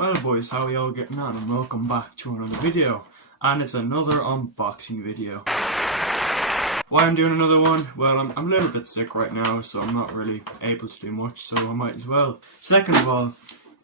Well boys, how are y'all getting on, and welcome back to another video. And it's another unboxing video. Why I'm doing another one? Well, I'm a little bit sick right now, so I'm not really able to do much, so I might as well. Second of all,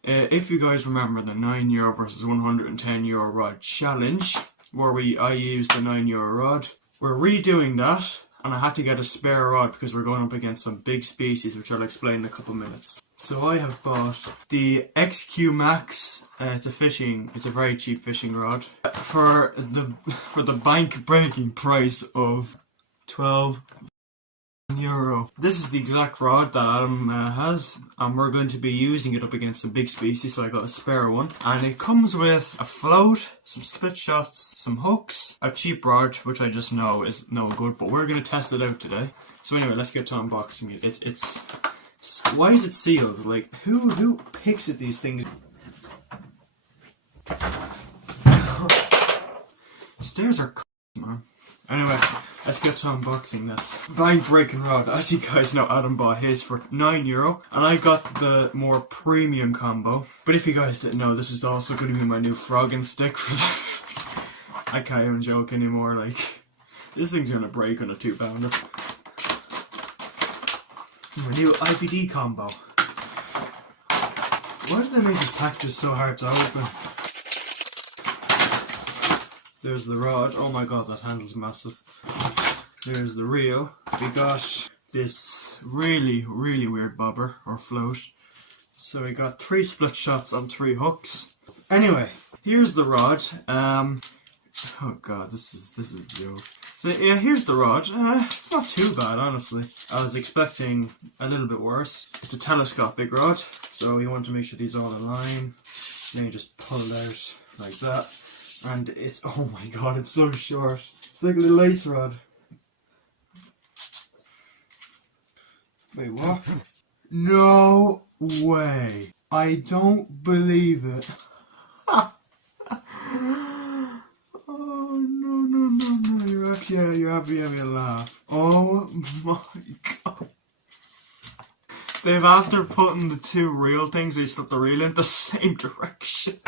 if you guys remember the €9 versus €110 rod challenge, where I used the €9 rod, we're redoing that, and I had to get a spare rod because we're going up against some big species, which I'll explain in a couple minutes. So I have bought the XQ Max. It's a very cheap fishing rod for the bank-breaking price of €12. This is the exact rod that Adam has, and we're going to be using it up against some big species, so I got a spare one. And it comes with a float, some split shots, some hooks, a cheap rod, which I just know is no good, but we're going to test it out today. So anyway, let's get to unboxing it. It's why is it sealed? Like, who picks at these things? Stairs are man. Anyway, let's get to unboxing this bank breaking rod. As you guys know, Adam bought his for €9, and I got the more premium combo. But if you guys didn't know, this is also going to be my new frogging stick for the I can't even joke anymore. Like, this thing's gonna break on a 2-pounder. My new IPD combo. Why do they make these packages so hard to open? There's the rod. Oh my god, that handle's massive. There's the reel. We got this really weird bobber or float. So we got 3 split shots on 3 hooks. Anyway, here's the rod. Oh god, this is a joke. So yeah, here's the rod. It's not too bad, honestly. I was expecting a little bit worse. It's a telescopic rod, so you want to make sure these all align. Then you just pull it out like that. And it's, oh my god, it's so short. It's like a little lace rod. Wait, what? No way. I don't believe it. Oh, no. You're having a laugh. Oh my god. They've, after putting the 2 real things, they slipped the reel in the same direction.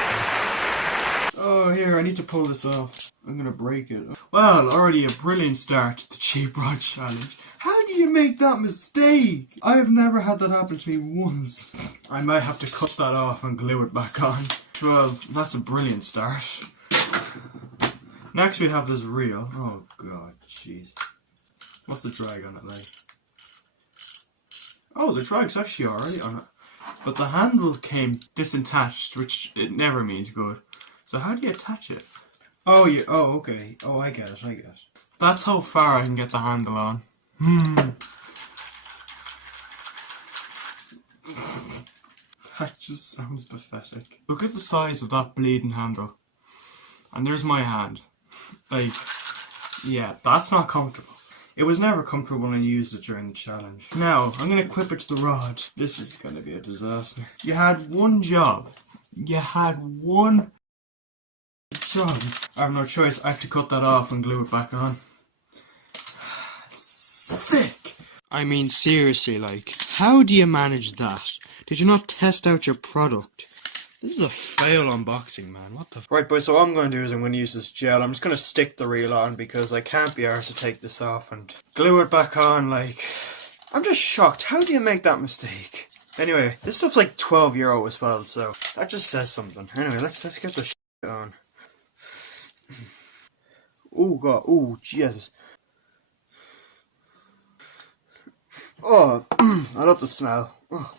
Oh, here, I need to pull this off. I'm gonna break it. Well, already a brilliant start to the cheap rod challenge. How do you make that mistake? I have never had that happen to me once. I might have to cut that off and glue it back on. Well, that's a brilliant start. Next we have this reel. Oh god, jeez. What's the drag on it like? Oh, the drag's actually alright on it. But the handle came disattached, which it never means good. So how do you attach it? Oh, okay. Oh, I get it. That's how far I can get the handle on. That just sounds pathetic. Look at the size of that bleeding handle. And there's my hand. Like, yeah, that's not comfortable. It was never comfortable when I used it during the challenge. Now, I'm going to equip it to the rod. This is going to be a disaster. You had one job. I have no choice. I have to cut that off and glue it back on. Sick! I mean, seriously, like, how do you manage that? Did you not test out your product? This is a fail unboxing, man. What the f— Right, boys, so what I'm going to do is I'm going to use this gel. I'm just going to stick the reel on because I can't be arsed to take this off and glue it back on. Like, I'm just shocked. How do you make that mistake? Anyway, this stuff's like €12 as well, so that just says something. Anyway, let's get this shit on. Oh god, oh Jesus. Oh, I love the smell. Oh.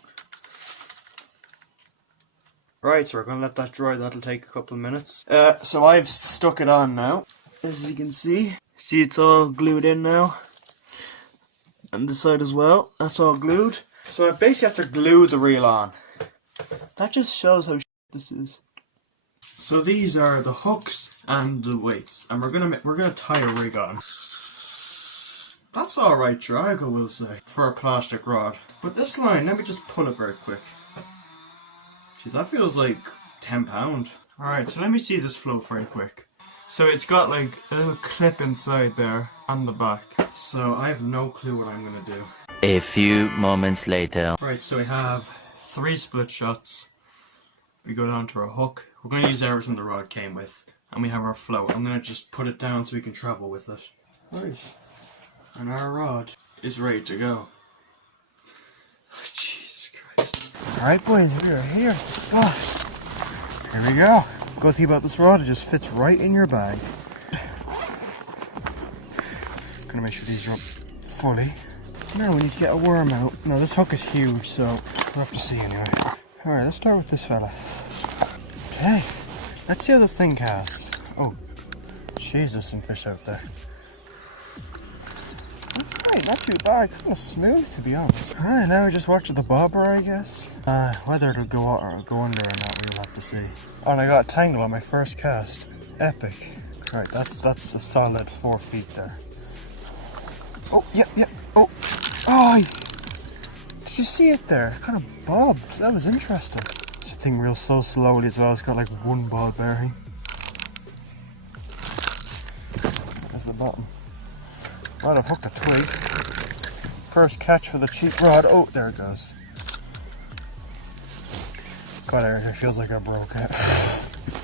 Right, so we're going to let that dry. That'll take a couple of minutes. So I've stuck it on now. As you can see. See, it's all glued in now. And this side as well. That's all glued. So I basically have to glue the reel on. That just shows how this is. So these are the hooks and the weights. And we're gonna tie a rig on. That's alright drag, I will say, for a plastic rod. But this line, let me just pull it very quick. Jeez, that feels like £10. Alright, so let me see this float very quick. So it's got like a little clip inside there on the back. So I have no clue what I'm gonna do. A few moments later. Right, so we have 3 split shots, We go down to our hook. We're going to use everything the rod came with. And we have our float. I'm going to just put it down so we can travel with it. Right. And our rod is ready to go. Oh, Jesus Christ. Alright boys, we are here at the spot. Here we go. Good thing about this rod, it just fits right in your bag. Gonna make sure these are up fully. Now we need to get a worm out. No, this hook is huge, so we'll have to see anyway. Alright, let's start with this fella. Okay, let's see how this thing casts. Oh, jeez, there's some fish out there. Alright, not too bad, kind of smooth to be honest. Alright, now we just watch the bobber, I guess. Whether it'll go out or go under or not, we'll have to see. Oh, and I got a tangle on my first cast. Epic. Right, that's a solid 4 feet there. Oh, yeah, oh, did you see it there? Kind of bobbed. That was interesting. This thing reels so slowly as well. It's got like one ball bearing. There's the bottom. Might have hooked a twig. First catch for the cheap rod. Oh, there it goes. God, it feels like I broke it.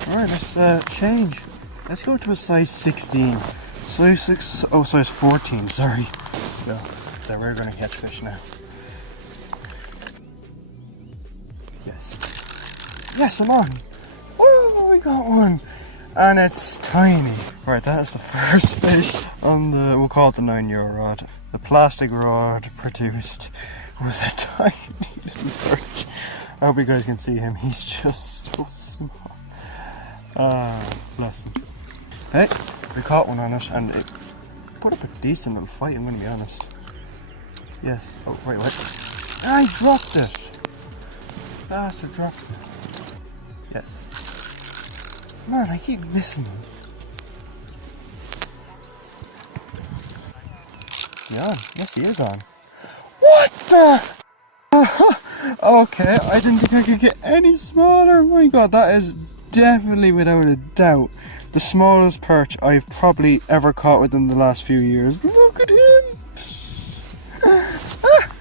Alright, let's change. Let's go to a size 16. Size 6, oh, size 14, sorry. Let's go. So we're going to catch fish now. Yes. Yes, I'm on. Woo, we got one. And it's tiny. Right, that is the first fish on the, we'll call it the 9-euro rod. The plastic rod produced was a tiny little perch. I hope you guys can see him. He's just so small. Bless him. Hey, we caught one on it and it put up a decent little fight, I'm going to be honest. Yes. Oh, wait. Ah, he dropped it. Bastard dropped it. Yes. Man, I keep missing him. Is he on? Yes, he is on. What the? Okay, I didn't think I could get any smaller. My God, that is definitely without a doubt the smallest perch I've probably ever caught within the last few years. Look at him!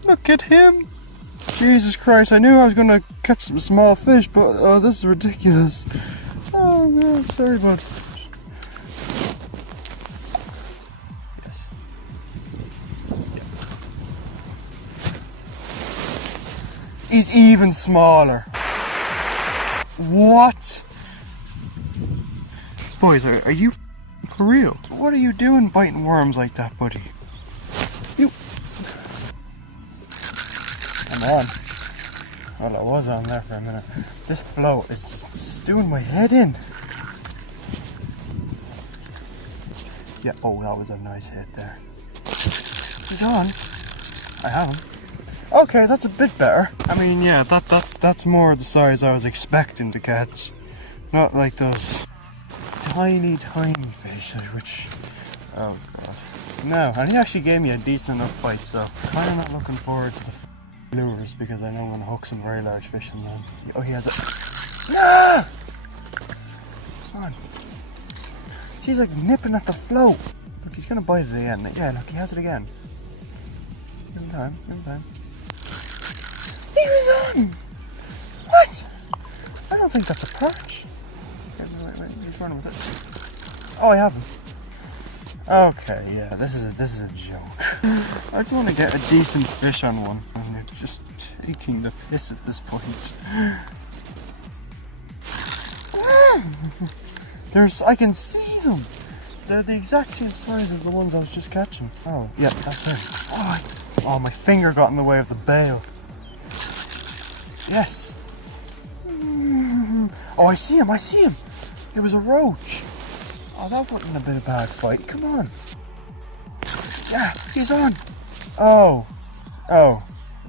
Look at him! Jesus Christ, I knew I was going to catch some small fish, but oh, this is ridiculous. Oh God, sorry bud. Yes. Yeah. He's even smaller. What? Boys, are you for real? What are you doing biting worms like that, buddy? You. I'm on. Well, I was on there for a minute. This float is just doing my head in. Yeah, oh, that was a nice hit there. He's on. I have him. Okay, that's a bit better. I mean, yeah, that's more the size I was expecting to catch. Not like those tiny fish, which, oh God. No, and he actually gave me a decent enough bite, so kind of not looking forward to the lures because I know I'm going to hook some very large fish in them. Oh, he has a... Ah! Come on. He's like nipping at the float. Look, he's going to bite it again. Yeah, look, he has it again. Give him time. He was on! What? I don't think that's a perch. Wait, he's running with it. Oh, I have him. Okay, yeah, this is a joke. I just want to get a decent fish on one, and they're just taking the piss at this point. I can see them. They're the exact same size as the ones I was just catching. Oh, yeah, that's it. Oh, my finger got in the way of the bail. Yes. Oh, I see him. It was a roach. Oh, that wouldn't have been a bad fight. Come on. Yeah, he's on. Oh,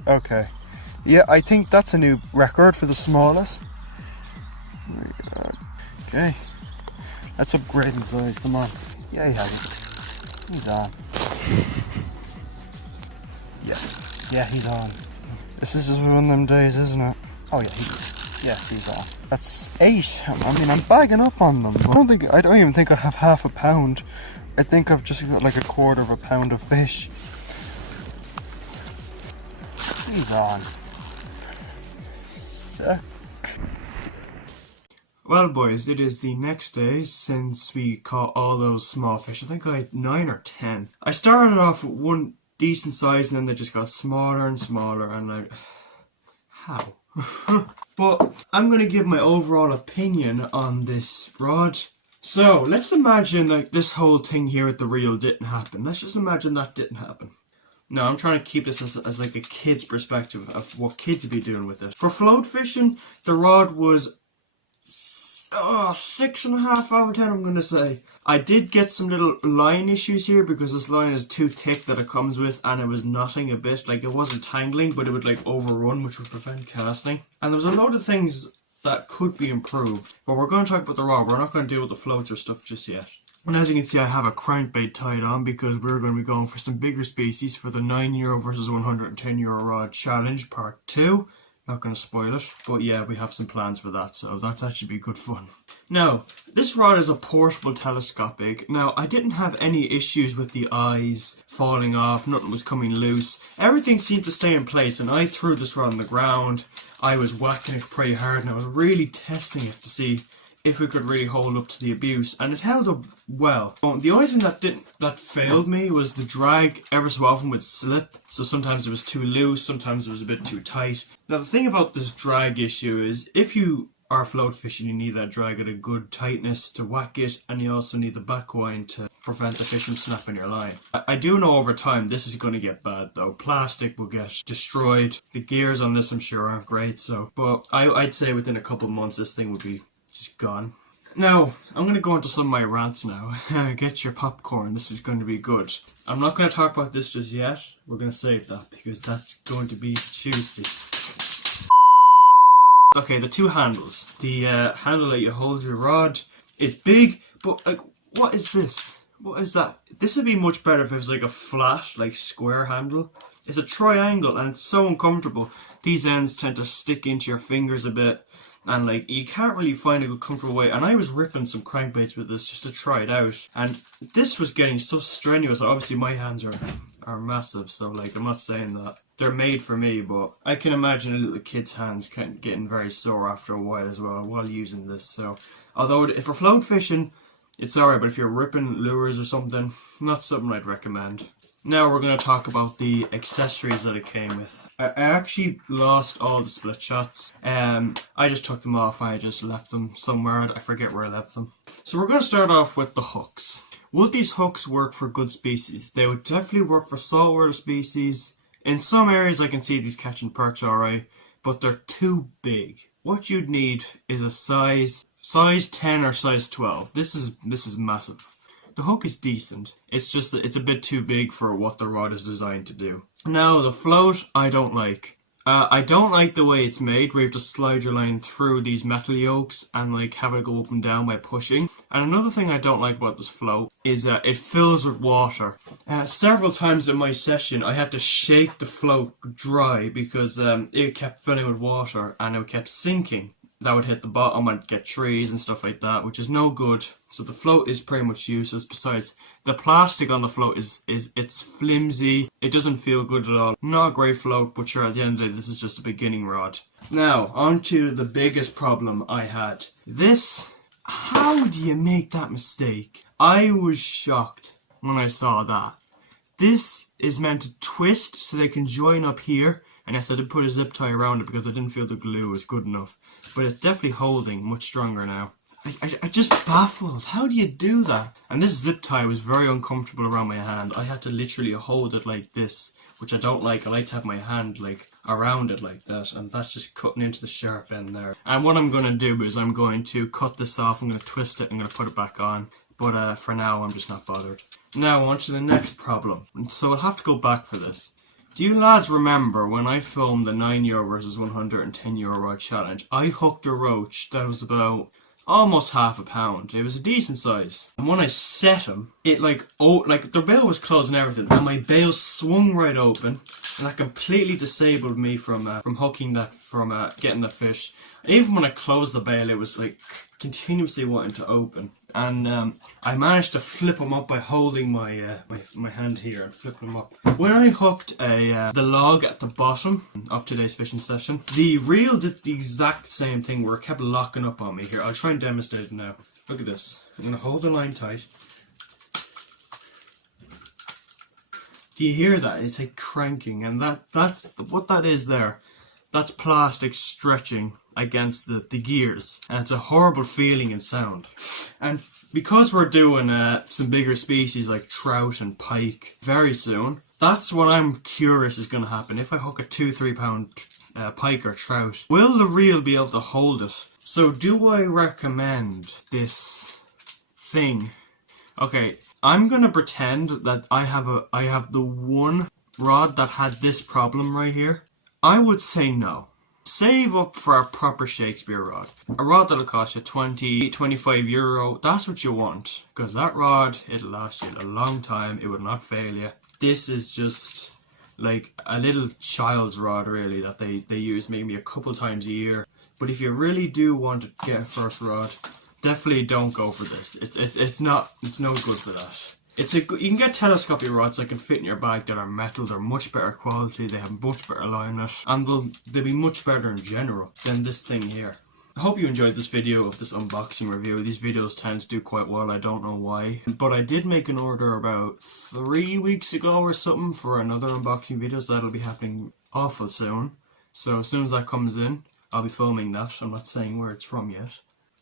okay. Yeah, I think that's a new record for the smallest. Oh my God. Okay. Let's upgrade in size. Come on. Yeah, he has it. He's on. Yeah, he's on. This is just one of them days, isn't it? Oh yeah, he's on. That's 8. I mean, I'm bagging up on them, but I don't even think I have half a pound. I think I've just got like a quarter of a pound of fish. He's on. Sick. Well boys, it is the next day since we caught all those small fish. I think I had 9 or 10. I started off with one decent size and then they just got smaller and smaller and like, how? But I'm going to give my overall opinion on this rod. So let's imagine like this whole thing here with the reel didn't happen. Let's just imagine that didn't happen. No, I'm trying to keep this as like a kid's perspective of what kids would be doing with it. For float fishing, the rod was 6.5 out of 10, I'm going to say. I did get some little line issues here because this line is too thick that it comes with, and it was knotting a bit. Like, it wasn't tangling, but it would like overrun, which would prevent casting. And there was a load of things that could be improved. But we're going to talk about the rod. We're not going to deal with the floats or stuff just yet. And as you can see, I have a crankbait tied on because we're going to be going for some bigger species for the €9 versus €110 rod challenge part 2. Not going to spoil it, but yeah, we have some plans for that, so that should be good fun. Now, this rod is a portable telescopic. Now, I didn't have any issues with the eyes falling off, nothing was coming loose. Everything seemed to stay in place, and I threw this rod on the ground. I was whacking it pretty hard, and I was really testing it to see if it could really hold up to the abuse, and it held up well. The only thing that failed me was the drag ever so often would slip, so sometimes it was too loose, sometimes it was a bit too tight. Now the thing about this drag issue is if you are float fishing, you need that drag at a good tightness to whack it, and you also need the back wind to prevent the fish from snapping your line. I do know over time this is going to get bad though. Plastic will get destroyed. The gears on this I'm sure aren't great, so but I'd say within a couple of months this thing would be just gone. Now, I'm going to go into some of my rants now. Get your popcorn, this is going to be good. I'm not going to talk about this just yet. We're going to save that because that's going to be juicy. Okay, the two handles. The handle that you hold your rod, it's big, but like, what is this? What is that? This would be much better if it was like a flat, like square handle. It's a triangle and it's so uncomfortable. These ends tend to stick into your fingers a bit. And like, you can't really find a good comfortable way. And I was ripping some crankbaits with this just to try it out. And this was getting so strenuous. Obviously my hands are massive, so like, I'm not saying that they're made for me, but I can imagine a little kid's hands getting very sore after a while as well while using this. So although if you're float fishing, it's alright, but if you're ripping lures or something, not something I'd recommend. Now we're going to talk about the accessories that it came with. I actually lost all the split shots. I just took them off and I just left them somewhere. I forget where I left them. So we're going to start off with the hooks. Would these hooks work for good species? They would definitely work for saltwater species. In some areas I can see these catching perch alright, but they're too big. What you'd need is a size 10 or size 12. This is massive. The hook is decent, it's just that it's a bit too big for what the rod is designed to do. Now the float, I don't like. I don't like the way it's made, where you have to slide your line through these metal yokes and like have it go up and down by pushing. And another thing I don't like about this float is that it fills with water. Several times in my session I had to shake the float dry because it kept filling with water and it kept sinking. That would hit the bottom and get trees and stuff like that, which is no good. So the float is pretty much useless. Besides, the plastic on the float it's flimsy. It doesn't feel good at all. Not a great float, but sure, at the end of the day, this is just a beginning rod. Now, on to the biggest problem I had. This, how do you make that mistake? I was shocked when I saw that. This is meant to twist so they can join up here. And yes, I did put a zip tie around it because I didn't feel the glue was good enough. But it's definitely holding much stronger now. I just baffled. How do you do that? And this zip tie was very uncomfortable around my hand. I had to literally hold it like this, which I don't like. I like to have my hand like around it like that, and that's just cutting into the sharp end there. And what I'm going to do is I'm going to cut this off. I'm going to twist it. I'm going to put it back on. But for now, I'm just not bothered. Now on to the next problem. So I'll have to go back for this. Do you lads remember when I filmed the €9 versus €110 rod challenge? I hooked a roach that was about almost half a pound. It was a decent size. And when I set him, it like the bail was closed and everything, and my bail swung right open, and that completely disabled me from hooking that, from getting the fish. Even when I closed the bail, it was like continuously wanting to open, and I managed to flip them up by holding my my hand here and flipping them up. When I hooked the log at the bottom of today's fishing session, the reel did the exact same thing where it kept locking up on me. Here, I'll try and demonstrate it now. Look at this. I'm going to hold the line tight. Do you hear that? It's like cranking, and that's what that is there. That's plastic stretching against the gears, and it's a horrible feeling and sound. And because we're doing some bigger species like trout and pike very soon, that's what I'm curious is going to happen. If I hook a 2-3 pound pike or trout, will the reel be able to hold it? So do I recommend this thing? Okay, I'm gonna pretend that I have the one rod that had this problem right here. I would say no. Save up for a proper Shakespeare rod. A rod that'll cost you 20-25 euro. That's what you want, because that rod, it'll last you a long time. It will not fail you. This is just like a little child's rod, really, that they use maybe a couple times a year. But if you really do want to get a first rod, definitely don't go for this. It's no good for that. You can get telescopic rods that can fit in your bag that are metal. They're much better quality. They have much better line on it, and they'll be much better in general than this thing here. I hope you enjoyed this video of this unboxing review. These videos tend to do quite well. I don't know why, but I did make an order about 3 weeks ago or something for another unboxing video, so that'll be happening awful soon. So as soon as that comes in, I'll be filming that. I'm not saying where it's from yet.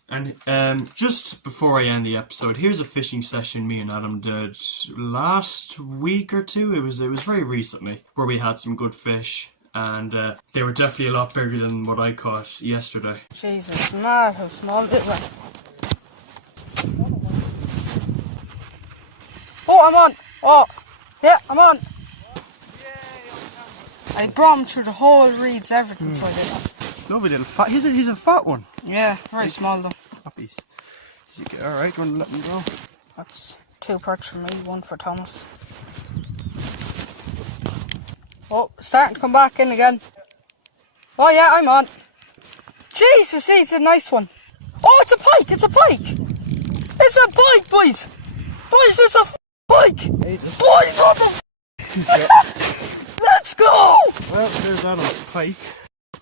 And just before I end the episode, here's a fishing session me and Adam did last week or two. It was very recently, where we had some good fish, and they were definitely a lot bigger than what I caught yesterday. Jesus, mad how small they were. Oh, I'm on. Oh, yeah, I'm on. I brought him through the whole reeds, everything, so I did that. Lovely little fat. He's a fat one. Yeah, very small though. Puppies. Alright, do you want to let them go? That's 2 perch for me, 1 for Thomas. Oh, starting to come back in again. Oh yeah, I'm on. Jesus, he's a nice one. Oh, it's a pike, it's a pike. It's a pike, boys. Boys, it's a pike. Boys, what the Let's go! Well, there's Adam's pike.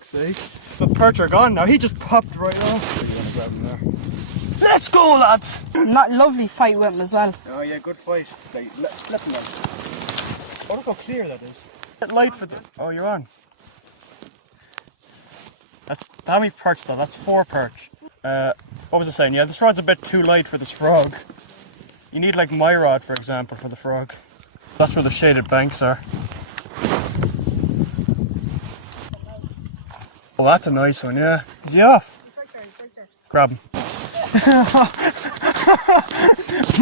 See? The perch are gone now. He just popped right off. You want to grab him there? Let's go, lads! That lovely fight with him as well. Oh yeah, good fight. Like, slip him down. Oh, look how clear that is. Get light for them. Oh, you're on. That's how many perch though? That's 4 perch. What was I saying? Yeah, this rod's a bit too light for this frog. You need like my rod, for example, for the frog. That's where the shaded banks are. Oh, that's a nice one, yeah. Is he off? He's right there. Grab him.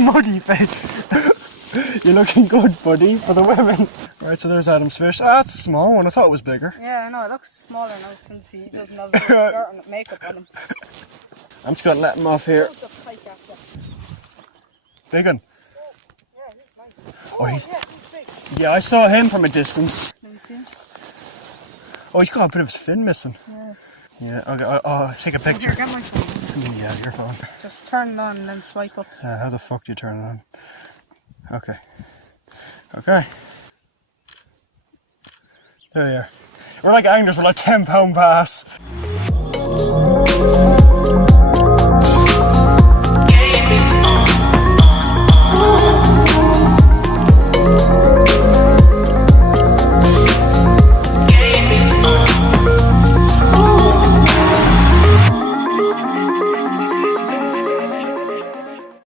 Muddy face. You're looking good, buddy, for the women. Right, so there's Adam's fish. Ah, that's a small one. I thought it was bigger. Yeah, I know. It looks smaller now since he doesn't have dirt and makeup on him. I'm just going to let him off here. Big one. Yeah, he's nice. Oh, yeah, he's big. Yeah, I saw him from a distance. Let me see him. Oh, he's got a bit of his fin missing. Yeah. Yeah, okay, I'll take a picture. Here, get my phone. Yeah, your phone. Just turn it on and then swipe up. How the fuck do you turn it on? Okay. Okay. There you are. We're like anglers, we're like 10-pound bass.